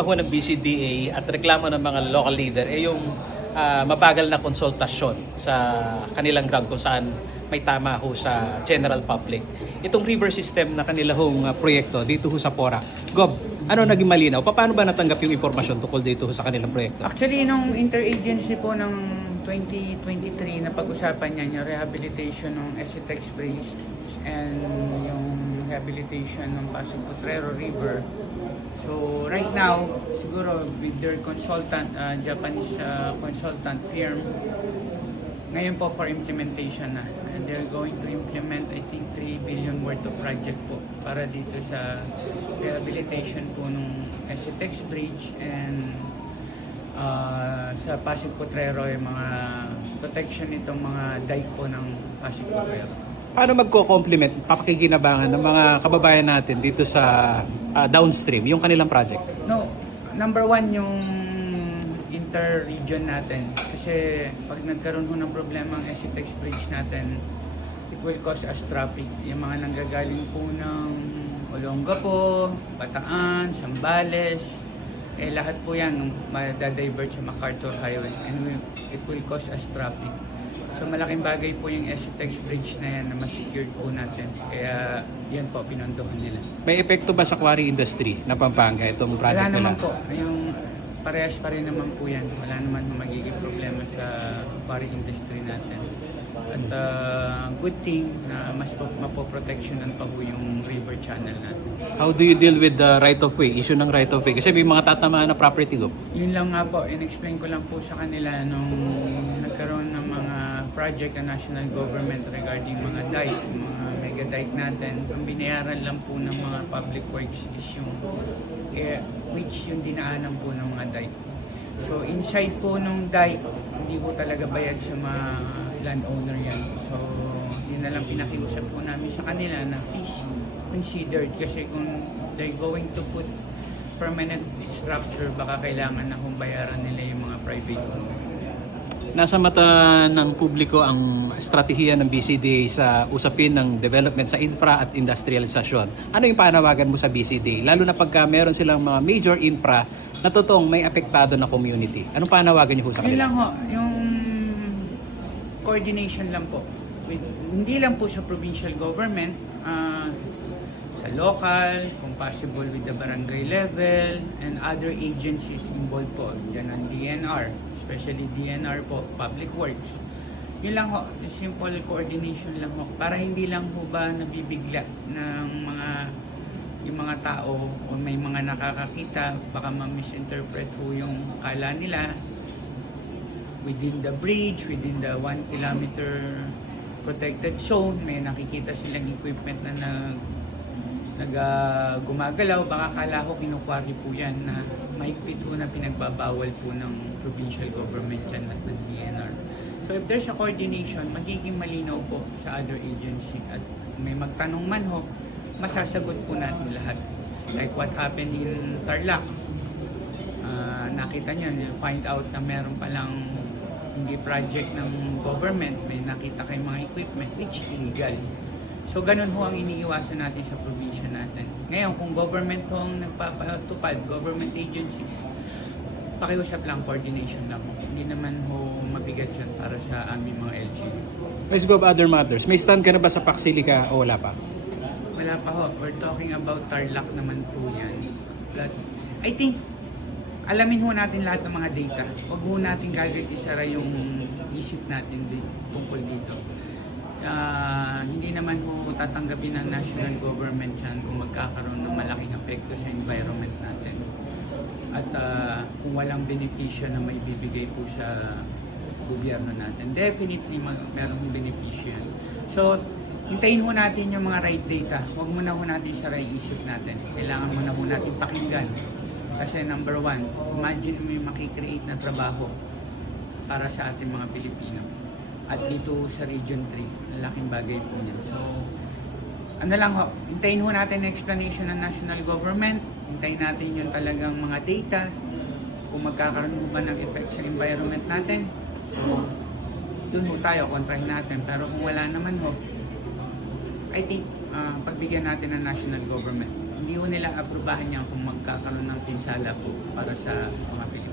problema ho ng BCDA at reklamo ng mga local leader ay yung mabagal na konsultasyon sa kanilang ground kung saan may tama ho sa general public. Itong river system na kanila hong proyekto dito ho sa Porac. Gob, ano naging malinaw? Paano ba natanggap yung impormasyon tungkol dito ho sa kanilang proyekto? Actually, nung interagency po ng 2023 na pag-usapan niya yung rehabilitation ng Esitex Bridge and yung rehabilitation ng Pasig Potrero River. So right now, siguro with their consultant, Japanese consultant firm, ngayon po for implementation na. And they're going to implement, I think, 3 billion worth of project po para dito sa rehabilitation po ng Esitex Bridge and sa Pasig Potrero, yung mga protection nitong mga dike po ng Pasig Potrero. Paano magko-complement, papakikinabangan ng mga kababayan natin dito sa downstream, yung kanilang project? No, number one yung inter-region natin. Kasi pag nagkaroon ho ng problema ang Esitex Bridge natin, it will cause us traffic. Yung mga nanggagaling po ng Olongapo, Bataan, Zambales, lahat po yan madadivert sa MacArthur Highway and it will cause us traffic. So malaking bagay po yung Esitex Bridge na yan na ma-secured po natin. Kaya yan po, pinondohan nila. May epekto ba sa quarry industry na Pampanga itong project Wala nila? naman po. Yung parehas pa rin naman po yan. Wala naman magiging problema sa quarry industry natin. At good thing na mas mapoprotectionan pa po yung river channel natin. How do you deal with the right-of-way, issue ng right-of-way? Kasi may mga tatamaan na property go. Yun lang nga po, in-explain ko lang po sa kanila nung nagkaroon ng mga project ng national government regarding mga dike, mga mega dike natin. Ang binayaran lang po ng mga public works is yung which yung dinaanan po ng mga dike. So inside po nung dike, hindi po talaga bayad sa mga landowner yan. So yun na lang pinakiusap po namin sa kanila na please considered kasi kung they're going to put permanent structure, baka kailangan na kung bayaran nila yung mga private owner. Nasa mata ng publiko ang estratehiya ng BCDA sa usapin ng development sa infra at industrialisasyon. Ano yung panawagan mo sa BCDA? Lalo na pagka meron silang mga major infra na totoong may apektado na community. Anong panawagan niyo sa Yun kanila? lang ho, yung coordination lang po. Hindi lang po sa provincial government, sa local, kung possible with the barangay level, and other agencies involved po. Yan ang DNR, especially DNR po, Public Works. Yun lang ho, simple coordination lang ho, para hindi lang ho ba nabibigla ng yung mga tao o may mga nakakakita, baka ma-misinterpret ho yung kala nila within the bridge, within the 1 kilometer protected zone, may nakikita silang equipment na gumagalaw, baka kala ko kinukwari po yan na mahigpit po na pinagbabawal po ng provincial government yan at ng DNR. So if there's a coordination, magiging malinaw po sa other agency at may magtanong man ho, masasagot po natin lahat. Like what happened in Tarlac. Nakita nyo, find out na meron palang hindi project ng government, may nakita kayong mga equipment which illegal. So ganun ho ang iniiwasan natin sa probinsya natin. Ngayon, kung government ho ang nagpapatupad, government agencies, pakiusap lang, coordination lang ho. Hindi naman ho mabigat yun para sa aming mga LGU. Let's go other matters. May stand ka na ba sa Paxilica o wala pa? Wala pa ho. We're talking about Tarlac naman po yan. But I think, alamin ho natin lahat ng mga data. Huwag ho natin kagad isara yung isip natin tungkol dito. Hindi naman ho tatanggapin ng national government yan kung magkakaroon ng malaking apekto sa environment natin. At kung walang benepisyo na may bibigay po sa gobyerno natin, definitely merong benepisyo yan. So, hintayin ho natin yung mga right data. Huwag muna ho natin isara yung isip natin. Kailangan muna ho natin pakinggan. Kasi number one, imagine may makikreate na trabaho para sa ating mga Pilipino. At dito sa Region 3, laking bagay po niya. So, ano lang ho, hintayin ho natin ang explanation ng national government, hintayin natin yung talagang mga data, kung magkakaroon ho ba ng effect sa environment natin. So, dun ho tayo, kontrahin natin. Pero kung wala naman ho, I think, pagbigyan natin ng national government. hindi ho nila aprubahan yan kung magkakaroon ng pinsala po para sa mga Pilipino.